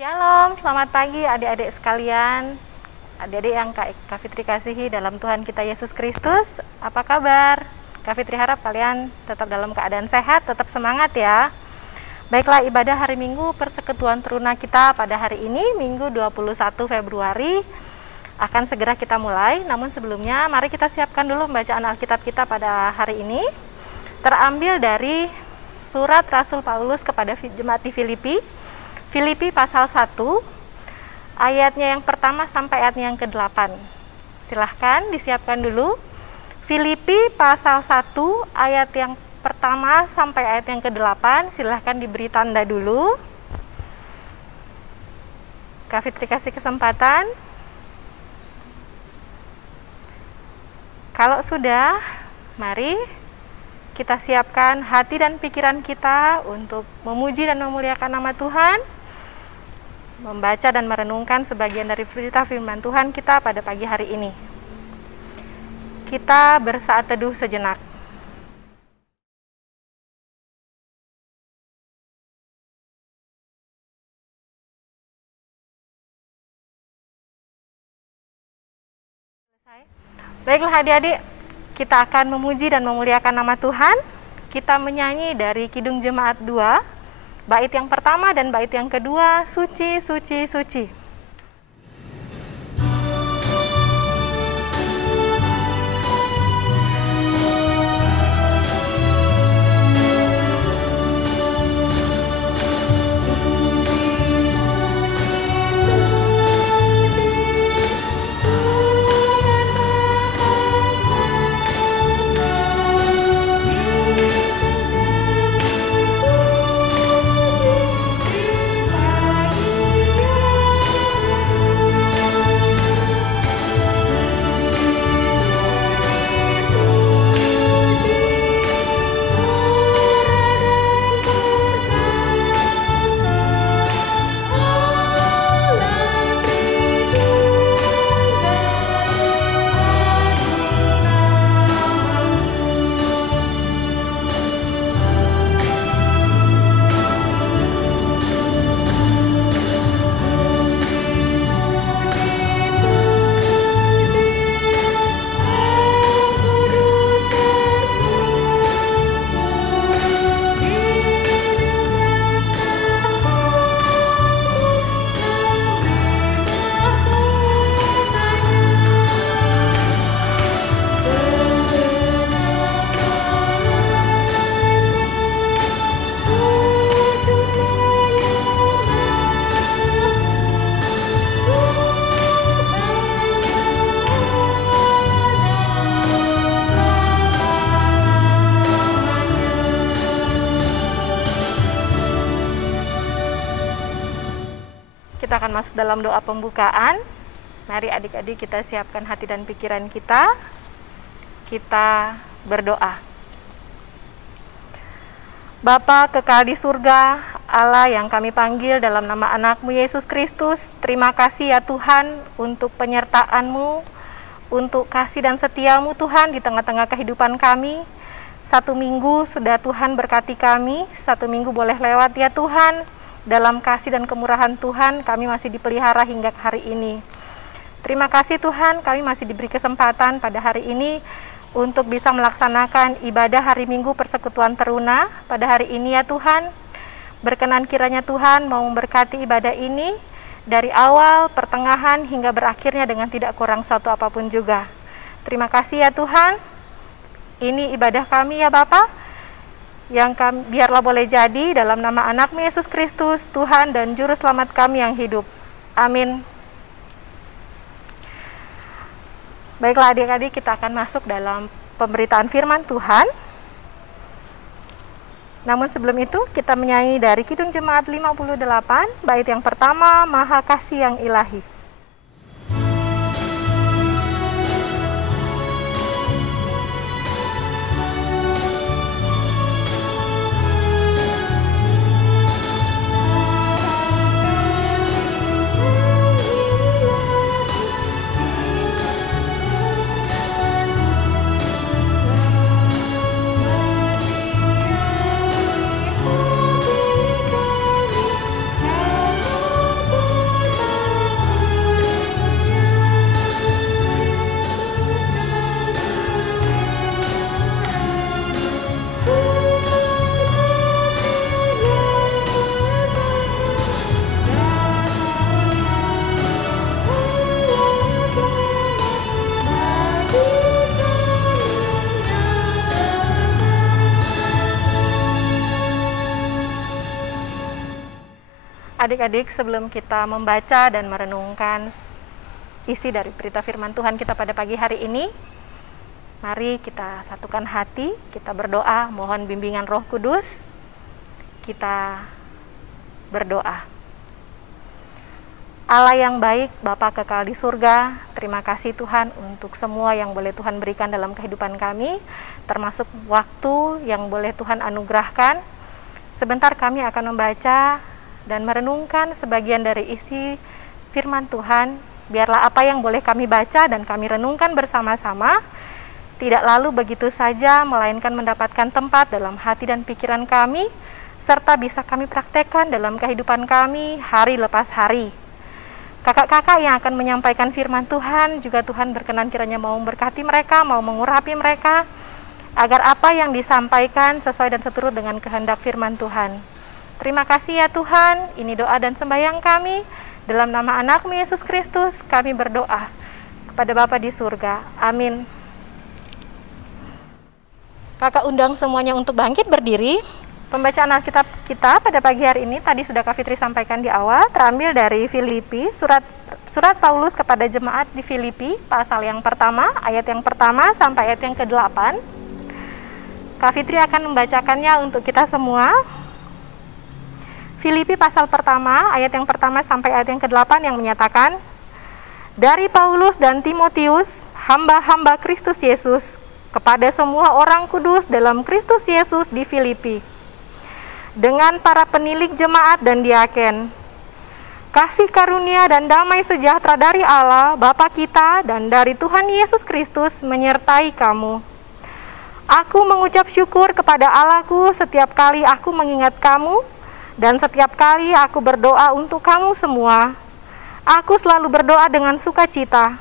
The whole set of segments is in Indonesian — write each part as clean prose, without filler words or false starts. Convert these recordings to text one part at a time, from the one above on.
Shalom, selamat pagi adik-adik sekalian. Adik-adik yang Kak Fitri kasihi dalam Tuhan kita Yesus Kristus. Apa kabar? Kak Fitri harap kalian tetap dalam keadaan sehat, tetap semangat ya. Baiklah, ibadah hari Minggu Persekutuan Teruna kita pada hari ini, Minggu 21 Februari, akan segera kita mulai. Namun sebelumnya, mari kita siapkan dulu bacaan Alkitab kita pada hari ini. Terambil dari surat Rasul Paulus kepada jemaat di Filipi, Filipi pasal 1, ayatnya yang pertama sampai ayatnya yang ke-8. Silahkan disiapkan dulu. Filipi pasal 1, ayat yang pertama sampai ayat yang ke-8. Silahkan diberi tanda dulu. Kak Fitri kasih kesempatan. Kalau sudah, mari kita siapkan hati dan pikiran kita untuk memuji dan memuliakan nama Tuhan, membaca dan merenungkan sebagian dari berita firman Tuhan kita pada pagi hari ini. Kita bersaat teduh sejenak. Baiklah adik-adik, kita akan memuji dan memuliakan nama Tuhan. Kita menyanyi dari Kidung Jemaat 2, bait yang pertama dan bait yang kedua, Suci, Suci, Suci. Kita akan masuk dalam doa pembukaan. Mari adik-adik kita siapkan hati dan pikiran kita. Kita berdoa. Bapa kekal di surga, Allah yang kami panggil dalam nama anak-Mu Yesus Kristus, terima kasih ya Tuhan untuk penyertaan-Mu, untuk kasih dan setia-Mu Tuhan di tengah-tengah kehidupan kami. 1 minggu sudah Tuhan berkati kami, 1 minggu boleh lewat ya Tuhan. Dalam kasih dan kemurahan Tuhan, kami masih dipelihara hingga hari ini. Terima kasih Tuhan, kami masih diberi kesempatan pada hari ini untuk bisa melaksanakan ibadah hari Minggu Persekutuan Teruna pada hari ini ya Tuhan. Berkenan kiranya Tuhan mau memberkati ibadah ini dari awal, pertengahan, hingga berakhirnya dengan tidak kurang suatu apapun juga. Terima kasih ya Tuhan. Ini ibadah kami ya Bapa, yang biarlah boleh jadi dalam nama anak-Mu Yesus Kristus, Tuhan dan Juru Selamat kami yang hidup. Amin. Baiklah adik-adik, kita akan masuk dalam pemberitaan firman Tuhan. Namun sebelum itu, kita menyanyi dari Kidung Jemaat 58, bait yang pertama, Maha Kasih yang Ilahi. Adik-adik, sebelum kita membaca dan merenungkan isi dari berita firman Tuhan kita pada pagi hari ini, mari kita satukan hati, kita berdoa, mohon bimbingan Roh Kudus. Kita berdoa. Allah yang baik, Bapa kekal di surga, terima kasih Tuhan untuk semua yang boleh Tuhan berikan dalam kehidupan kami, termasuk waktu yang boleh Tuhan anugerahkan. Sebentar kami akan membaca dan merenungkan sebagian dari isi firman Tuhan. Biarlah apa yang boleh kami baca dan kami renungkan bersama-sama tidak lalu begitu saja, melainkan mendapatkan tempat dalam hati dan pikiran kami, serta bisa kami praktekkan dalam kehidupan kami hari lepas hari. Kakak-kakak yang akan menyampaikan firman Tuhan, juga Tuhan berkenan kiranya mau memberkati mereka, mau mengurapi mereka, agar apa yang disampaikan sesuai dan seturut dengan kehendak firman Tuhan. Terima kasih ya Tuhan, ini doa dan sembahyang kami, dalam nama anak-Mu Yesus Kristus kami berdoa kepada Bapa di surga. Amin. Kakak undang semuanya untuk bangkit berdiri. Pembacaan Alkitab kita pada pagi hari ini tadi sudah Kak Fitri sampaikan di awal, terambil dari Filipi, surat Paulus kepada jemaat di Filipi, pasal yang pertama, ayat yang pertama sampai ayat yang ke-8. Kak Fitri akan membacakannya untuk kita semua. Filipi pasal pertama, ayat yang pertama sampai ayat yang ke-8 yang menyatakan, dari Paulus dan Timotius, hamba-hamba Kristus Yesus, kepada semua orang kudus dalam Kristus Yesus di Filipi, dengan para penilik jemaat dan diaken, kasih karunia dan damai sejahtera dari Allah, Bapa kita, dan dari Tuhan Yesus Kristus menyertai kamu. Aku mengucap syukur kepada Allahku setiap kali aku mengingat kamu, dan setiap kali aku berdoa untuk kamu semua. Aku selalu berdoa dengan sukacita.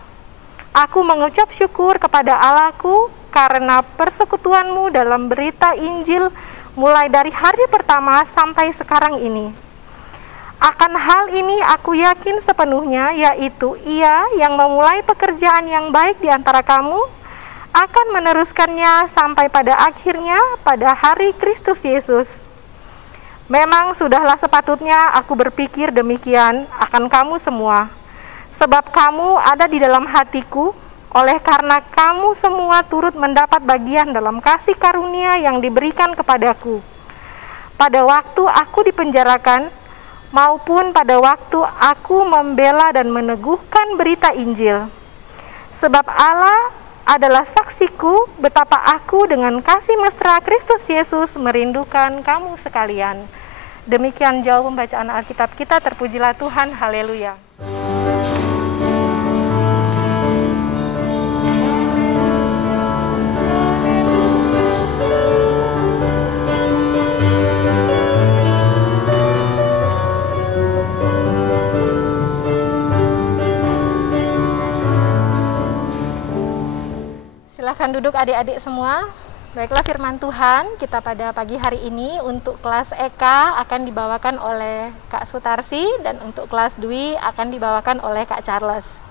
Aku mengucap syukur kepada Allahku karena persekutuanmu dalam berita Injil mulai dari hari pertama sampai sekarang ini. Akan hal ini aku yakin sepenuhnya, yaitu Ia yang memulai pekerjaan yang baik di antara kamu akan meneruskannya sampai pada akhirnya pada hari Kristus Yesus. Memang sudahlah sepatutnya aku berpikir demikian akan kamu semua, sebab kamu ada di dalam hatiku, oleh karena kamu semua turut mendapat bagian dalam kasih karunia yang diberikan kepadaku. Pada waktu aku dipenjarakan, maupun pada waktu aku membela dan meneguhkan berita Injil. Sebab Allah adalah saksiku betapa aku dengan kasih mesra Kristus Yesus merindukan kamu sekalian. Demikian jauh pembacaan Alkitab kita, terpujilah Tuhan, haleluya. Silakan duduk adik-adik semua. Baiklah, firman Tuhan kita pada pagi hari ini untuk kelas EK akan dibawakan oleh Kak Sutarsi, dan untuk kelas Dwi akan dibawakan oleh Kak Charles.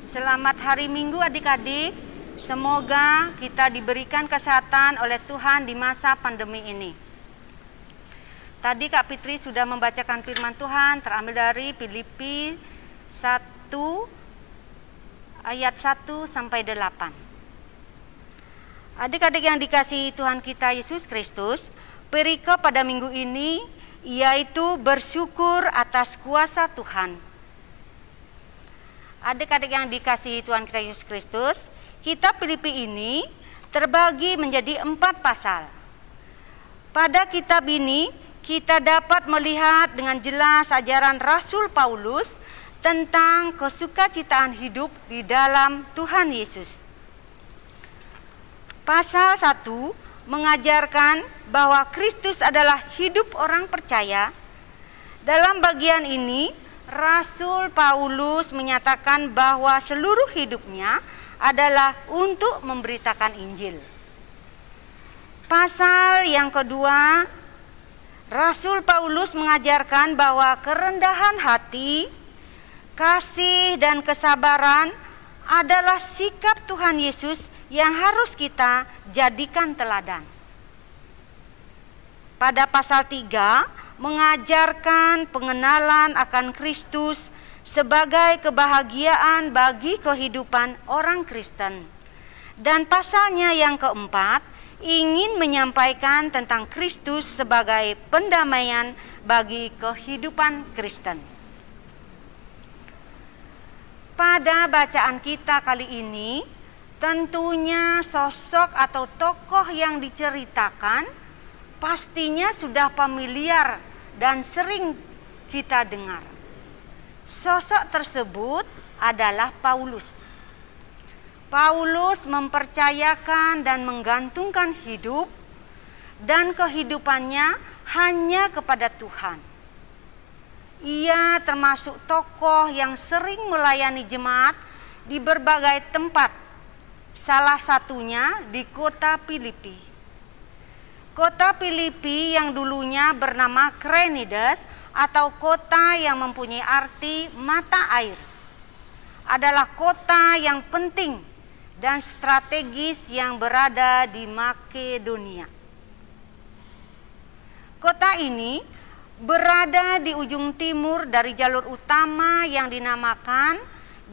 Selamat hari Minggu adik-adik. Semoga kita diberikan kesehatan oleh Tuhan di masa pandemi ini. Tadi Kak Fitri sudah membacakan firman Tuhan terambil dari Filipi 1 ayat 1 sampai 8. Adik-adik yang dikasihi Tuhan kita Yesus Kristus, perikop pada minggu ini yaitu bersyukur atas kuasa Tuhan. Adik-adik yang dikasihi Tuhan kita Yesus Kristus, kitab Filipi ini terbagi menjadi 4 pasal. Pada kitab ini kita dapat melihat dengan jelas ajaran Rasul Paulus tentang kesukacitaan hidup di dalam Tuhan Yesus. Pasal 1 mengajarkan bahwa Kristus adalah hidup orang percaya. Dalam bagian ini, Rasul Paulus menyatakan bahwa seluruh hidupnya adalah untuk memberitakan Injil. Pasal yang kedua, Rasul Paulus mengajarkan bahwa kerendahan hati, Kasih dan kesabaran adalah sikap Tuhan Yesus yang harus kita jadikan teladan. Pada pasal 3 mengajarkan pengenalan akan Kristus sebagai kebahagiaan bagi kehidupan orang Kristen. Dan pasalnya yang keempat ingin menyampaikan tentang Kristus sebagai pendamaian bagi kehidupan Kristen. Pada bacaan kita kali ini, tentunya sosok atau tokoh yang diceritakan pastinya sudah familiar dan sering kita dengar. Sosok tersebut adalah Paulus. Paulus mempercayakan dan menggantungkan hidup dan kehidupannya hanya kepada Tuhan. Ia termasuk tokoh yang sering melayani jemaat di berbagai tempat, salah satunya di kota Filipi. Kota Filipi yang dulunya bernama Krenides atau kota yang mempunyai arti mata air, adalah kota yang penting dan strategis yang berada di Makedonia. Kota ini berada di ujung timur dari jalur utama yang dinamakan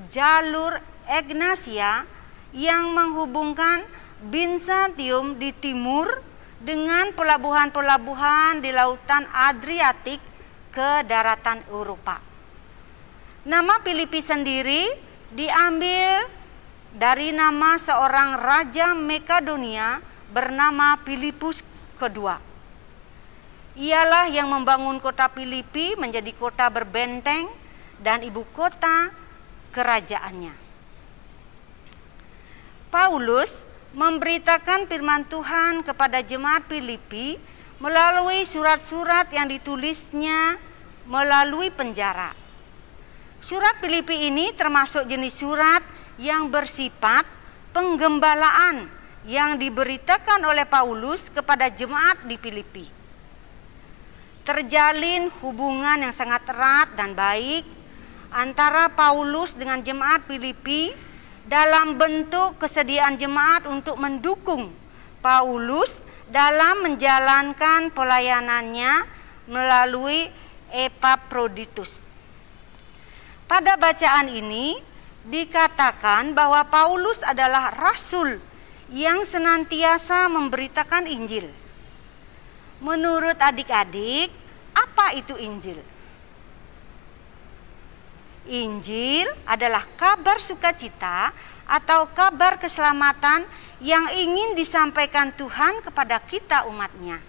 jalur Egnatia yang menghubungkan Byzantium di timur dengan pelabuhan-pelabuhan di lautan Adriatik ke daratan Eropa. Nama Filipi sendiri diambil dari nama seorang raja Makedonia bernama Filipus kedua. Ialah yang membangun kota Filipi menjadi kota berbenteng dan ibu kota kerajaannya. Paulus memberitakan firman Tuhan kepada jemaat Filipi melalui surat-surat yang ditulisnya melalui penjara. Surat Filipi ini termasuk jenis surat yang bersifat penggembalaan yang diberitakan oleh Paulus kepada jemaat di Filipi. Terjalin hubungan yang sangat erat dan baik antara Paulus dengan jemaat Filipi dalam bentuk kesediaan jemaat untuk mendukung Paulus dalam menjalankan pelayanannya melalui Epaphroditus. Pada bacaan ini dikatakan bahwa Paulus adalah rasul yang senantiasa memberitakan Injil. Menurut adik-adik, apa itu Injil? Injil adalah kabar sukacita atau kabar keselamatan yang ingin disampaikan Tuhan kepada kita umatnya.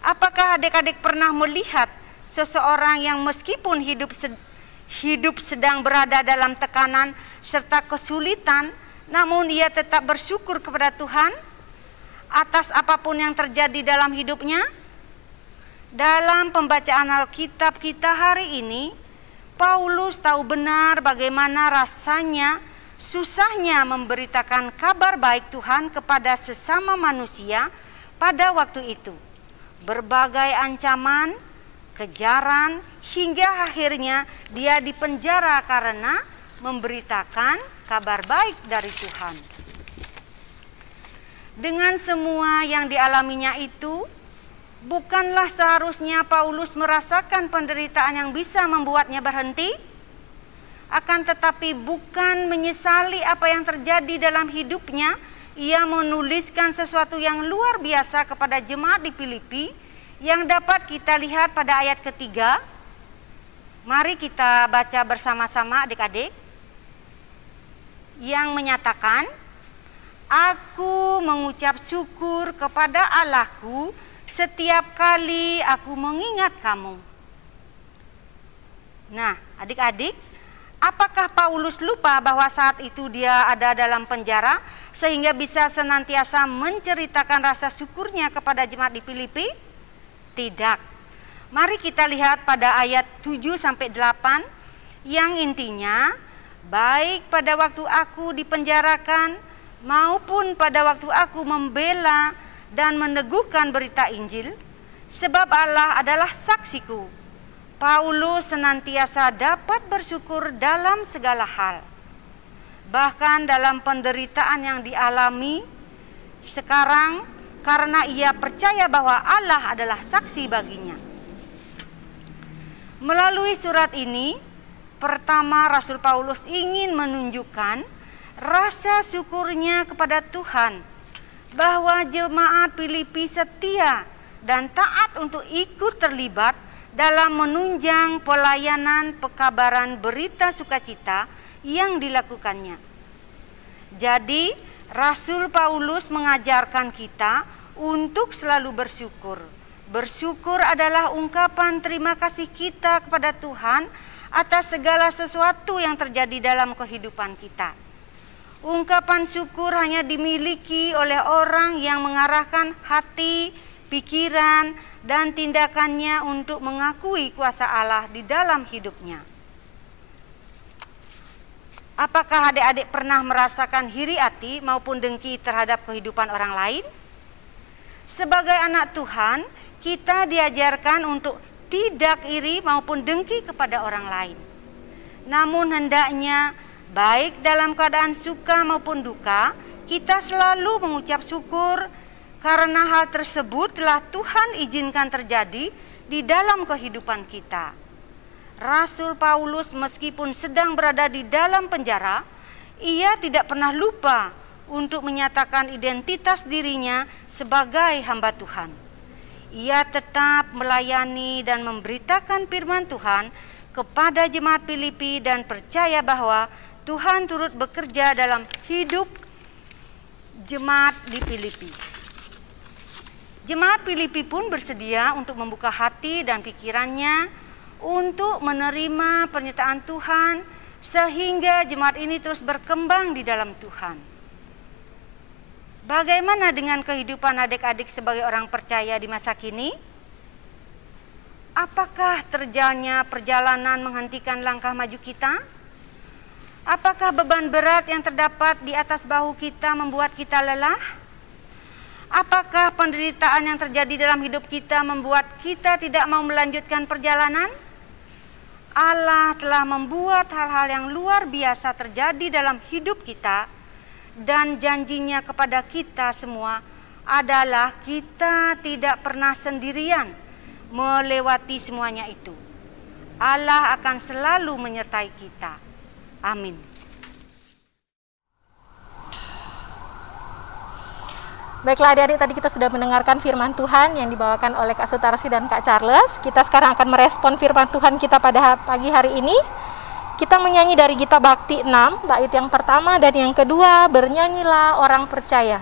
Apakah adik-adik pernah melihat seseorang yang meskipun hidup sedang berada dalam tekanan serta kesulitan, namun ia tetap bersyukur kepada Tuhan atas apapun yang terjadi dalam hidupnya? Dalam pembacaan Alkitab kita hari ini, Paulus tahu benar bagaimana rasanya, susahnya memberitakan kabar baik Tuhan kepada sesama manusia pada waktu itu. Berbagai ancaman, kejaran, hingga akhirnya dia dipenjara karena memberitakan kabar baik dari Tuhan. Dengan semua yang dialaminya itu, bukanlah seharusnya Paulus merasakan penderitaan yang bisa membuatnya berhenti, akan tetapi bukan menyesali apa yang terjadi dalam hidupnya. Ia menuliskan sesuatu yang luar biasa kepada jemaat di Filipi yang dapat kita lihat pada ayat ketiga. Mari kita baca bersama-sama adik-adik, yang menyatakan, "Aku mengucap syukur kepada Allahku setiap kali aku mengingat kamu." Nah, adik-adik, apakah Paulus lupa bahwa saat itu dia ada dalam penjara sehingga bisa senantiasa menceritakan rasa syukurnya kepada jemaat di Filipi? Tidak. Mari kita lihat pada ayat 7-8 yang intinya, "Baik pada waktu aku dipenjarakan maupun pada waktu aku membela dan meneguhkan berita Injil, sebab Allah adalah saksiku. Paulus senantiasa dapat bersyukur dalam segala hal. Bahkan dalam penderitaan yang dialami sekarang, karena ia percaya bahwa Allah adalah saksi baginya. Melalui surat ini, pertama Rasul Paulus ingin menunjukkan rasa syukurnya kepada Tuhan bahwa jemaat Filipi setia dan taat untuk ikut terlibat dalam menunjang pelayanan pekabaran berita sukacita yang dilakukannya. Jadi, Rasul Paulus mengajarkan kita untuk selalu bersyukur. Bersyukur adalah ungkapan terima kasih kita kepada Tuhan atas segala sesuatu yang terjadi dalam kehidupan kita. Ungkapan syukur hanya dimiliki oleh orang yang mengarahkan hati, pikiran, dan tindakannya untuk mengakui kuasa Allah di dalam hidupnya. Apakah adik-adik pernah merasakan iri hati maupun dengki terhadap kehidupan orang lain? Sebagai anak Tuhan, kita diajarkan untuk tidak iri maupun dengki kepada orang lain. Namun hendaknya baik dalam keadaan suka maupun duka, kita selalu mengucap syukur karena hal tersebut telah Tuhan izinkan terjadi di dalam kehidupan kita. Rasul Paulus meskipun sedang berada di dalam penjara, ia tidak pernah lupa untuk menyatakan identitas dirinya sebagai hamba Tuhan. Ia tetap melayani dan memberitakan firman Tuhan kepada jemaat Filipi dan percaya bahwa Tuhan turut bekerja dalam hidup jemaat di Filipi. Jemaat Filipi pun bersedia untuk membuka hati dan pikirannya untuk menerima pernyataan Tuhan sehingga jemaat ini terus berkembang di dalam Tuhan. Bagaimana dengan kehidupan adik-adik sebagai orang percaya di masa kini? Apakah terjalnya perjalanan menghentikan langkah maju kita? Apakah beban berat yang terdapat di atas bahu kita membuat kita lelah? Apakah penderitaan yang terjadi dalam hidup kita membuat kita tidak mau melanjutkan perjalanan? Allah telah membuat hal-hal yang luar biasa terjadi dalam hidup kita, dan janjinya kepada kita semua adalah kita tidak pernah sendirian melewati semuanya itu. Allah akan selalu menyertai kita. Amin. Baiklah adik-adik, tadi kita sudah mendengarkan firman Tuhan yang dibawakan oleh Kak Sutarsi dan Kak Charles. Kita sekarang akan merespon firman Tuhan kita pada pagi hari ini. Kita menyanyi dari Gita Bakti 6, bait yang pertama dan yang kedua, Bernyanyilah Orang Percaya.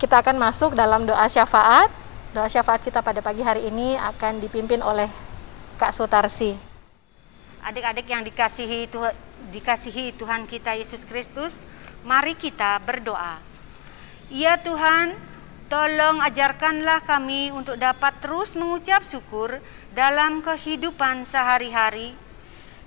Kita akan masuk dalam doa syafaat. Doa syafaat kita pada pagi hari ini akan dipimpin oleh Kak Sutarsi. Adik-adik yang dikasihi Tuhan kita Yesus Kristus, mari kita berdoa. Ya Tuhan, tolong ajarkanlah kami untuk dapat terus mengucap syukur dalam kehidupan sehari-hari.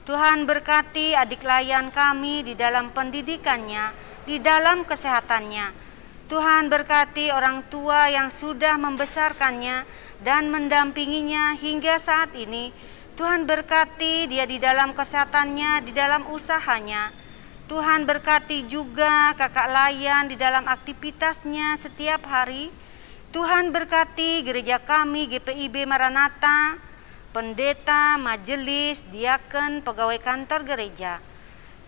Tuhan berkati adik layan kami di dalam pendidikannya, di dalam kesehatannya. Tuhan berkati orang tua yang sudah membesarkannya dan mendampinginya hingga saat ini. Tuhan berkati dia di dalam kesehatannya, di dalam usahanya. Tuhan berkati juga kakak layan di dalam aktivitasnya setiap hari. Tuhan berkati gereja kami GPIB Maranatha. pendeta, majelis, diaken, pegawai kantor gereja.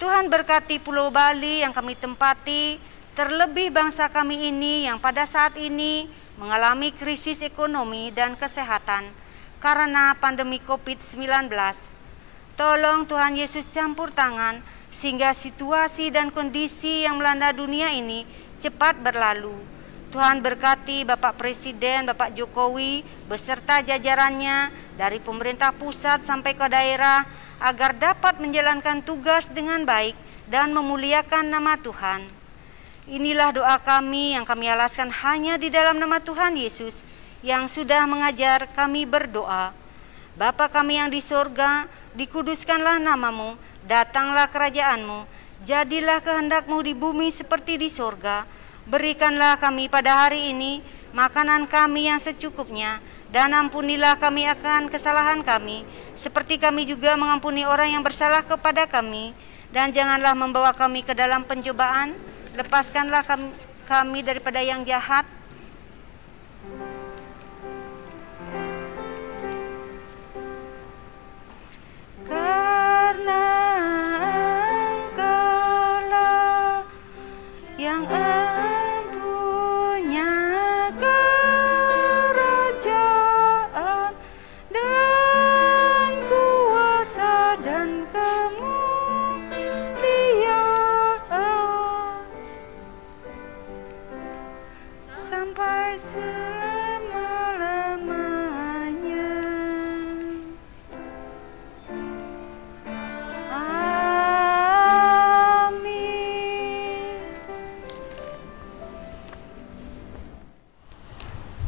Tuhan berkati Pulau Bali yang kami tempati, terlebih bangsa kami ini yang pada saat ini mengalami krisis ekonomi dan kesehatan karena pandemi COVID-19. Tolong Tuhan Yesus campur tangan sehingga situasi dan kondisi yang melanda dunia ini cepat berlalu. Tuhan berkati Bapak Presiden, Bapak Jokowi, beserta jajarannya dari pemerintah pusat sampai ke daerah agar dapat menjalankan tugas dengan baik dan memuliakan nama Tuhan. Inilah doa kami yang kami alaskan hanya di dalam nama Tuhan Yesus yang sudah mengajar kami berdoa. Bapa kami yang di sorga, dikuduskanlah namamu, datanglah kerajaanmu, jadilah kehendak-Mu di bumi seperti di sorga. Berikanlah kami pada hari ini makanan kami yang secukupnya, dan ampunilah kami akan kesalahan kami, seperti kami juga mengampuni orang yang bersalah kepada kami. Dan janganlah membawa kami ke dalam pencobaan, lepaskanlah kami daripada yang jahat. Karena Engkaulah yang punya kerajaan dan kuasa dan kemuliaan sampai selama-lamanya.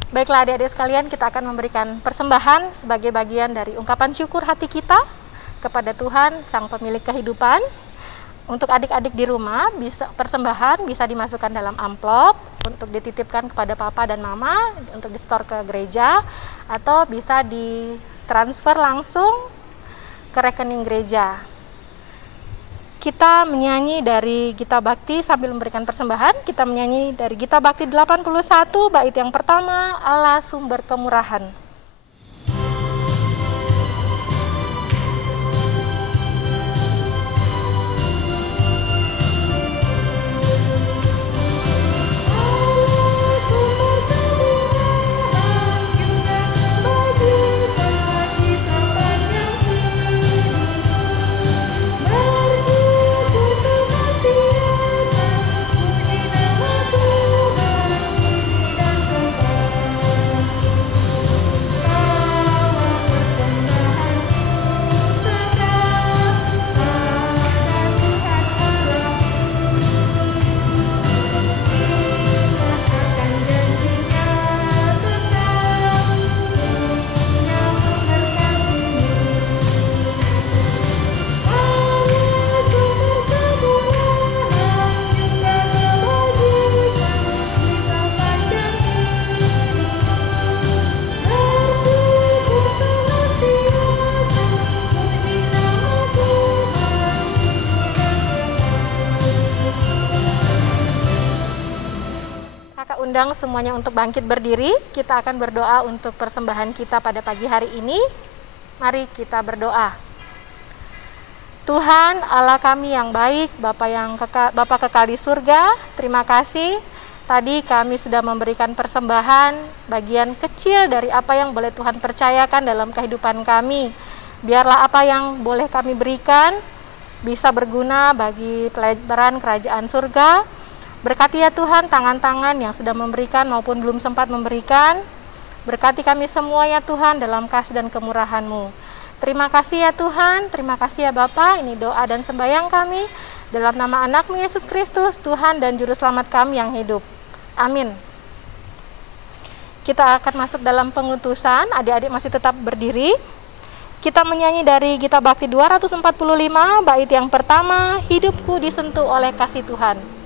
Baiklah adik-adik sekalian, kita akan memberikan persembahan sebagai bagian dari ungkapan syukur hati kita kepada Tuhan, Sang Pemilik kehidupan. Untuk adik-adik di rumah, persembahan bisa dimasukkan dalam amplop untuk dititipkan kepada papa dan mama untuk disetor ke gereja, atau bisa ditransfer langsung ke rekening gereja. Kita menyanyi dari Gita Bakti sambil memberikan persembahan. Kita menyanyi dari Gita Bakti 81, bait yang pertama, Allah Sumber Kemurahan. Undang semuanya untuk bangkit berdiri. Kita akan berdoa untuk persembahan kita pada pagi hari ini. Mari kita berdoa. Tuhan Allah kami yang baik, Bapa kekal di surga, terima kasih. Tadi kami sudah memberikan persembahan bagian kecil dari apa yang boleh Tuhan percayakan dalam kehidupan kami. Biarlah apa yang boleh kami berikan bisa berguna bagi pelajaran kerajaan surga. Berkati ya Tuhan tangan-tangan yang sudah memberikan maupun belum sempat memberikan. Berkati kami semua ya Tuhan dalam kasih dan kemurahan-Mu. Terima kasih ya Tuhan, terima kasih ya Bapa. Ini doa dan sembahyang kami dalam nama anak-Mu Yesus Kristus, Tuhan dan Juru Selamat kami yang hidup. Amin. Kita akan masuk dalam pengutusan, adik-adik masih tetap berdiri. Kita menyanyi dari Gita Bakti 245, bait yang pertama, hidupku disentuh oleh kasih Tuhan.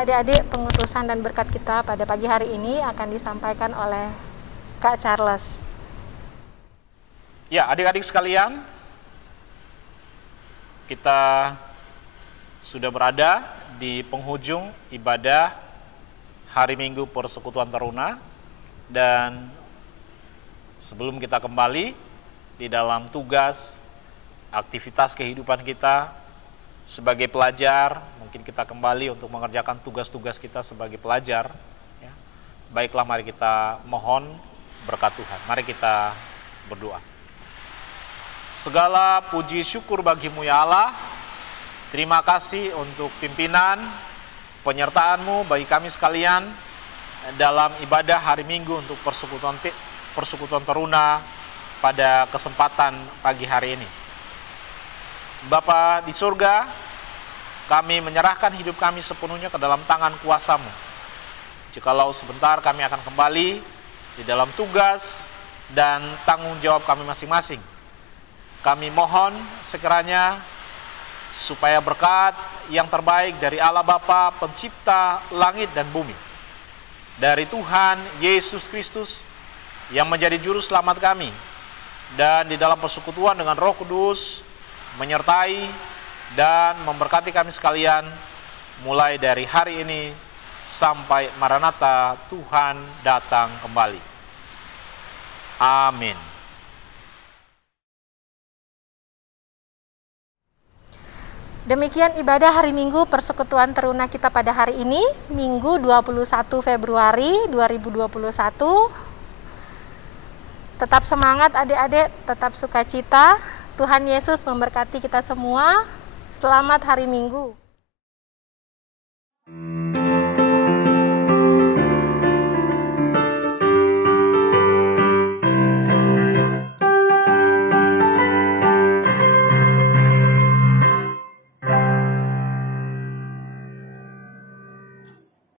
adik-adik, pengutusan dan berkat kita pada pagi hari ini akan disampaikan oleh Kak Charles. Ya, adik-adik sekalian, kita sudah berada di penghujung ibadah hari Minggu Persekutuan Taruna, dan sebelum kita kembali di dalam tugas aktivitas kehidupan kita sebagai pelajar, mungkin kita kembali untuk mengerjakan tugas-tugas kita sebagai pelajar, ya. Baiklah, mari kita mohon berkat Tuhan. Mari kita berdoa. Segala puji syukur bagimu ya Allah. Terima kasih untuk pimpinan, penyertaan-Mu bagi kami sekalian dalam ibadah hari Minggu untuk Persekutuan Taruna pada kesempatan pagi hari ini. Bapa di surga, kami menyerahkan hidup kami sepenuhnya ke dalam tangan kuasa-Mu. Jikalau sebentar kami akan kembali di dalam tugas dan tanggung jawab kami masing-masing, kami mohon sekiranya supaya berkat yang terbaik dari Allah Bapa, pencipta langit dan bumi, dari Tuhan Yesus Kristus yang menjadi juru selamat kami, dan di dalam persekutuan dengan Roh Kudus menyertai dan memberkati kami sekalian mulai dari hari ini sampai Maranatha Tuhan datang kembali. Amin. Demikian ibadah hari Minggu Persekutuan Taruna kita pada hari ini, Minggu 21 Februari 2021. Tetap semangat adik-adik, tetap sukacita. Tuhan Yesus memberkati kita semua. Selamat hari Minggu.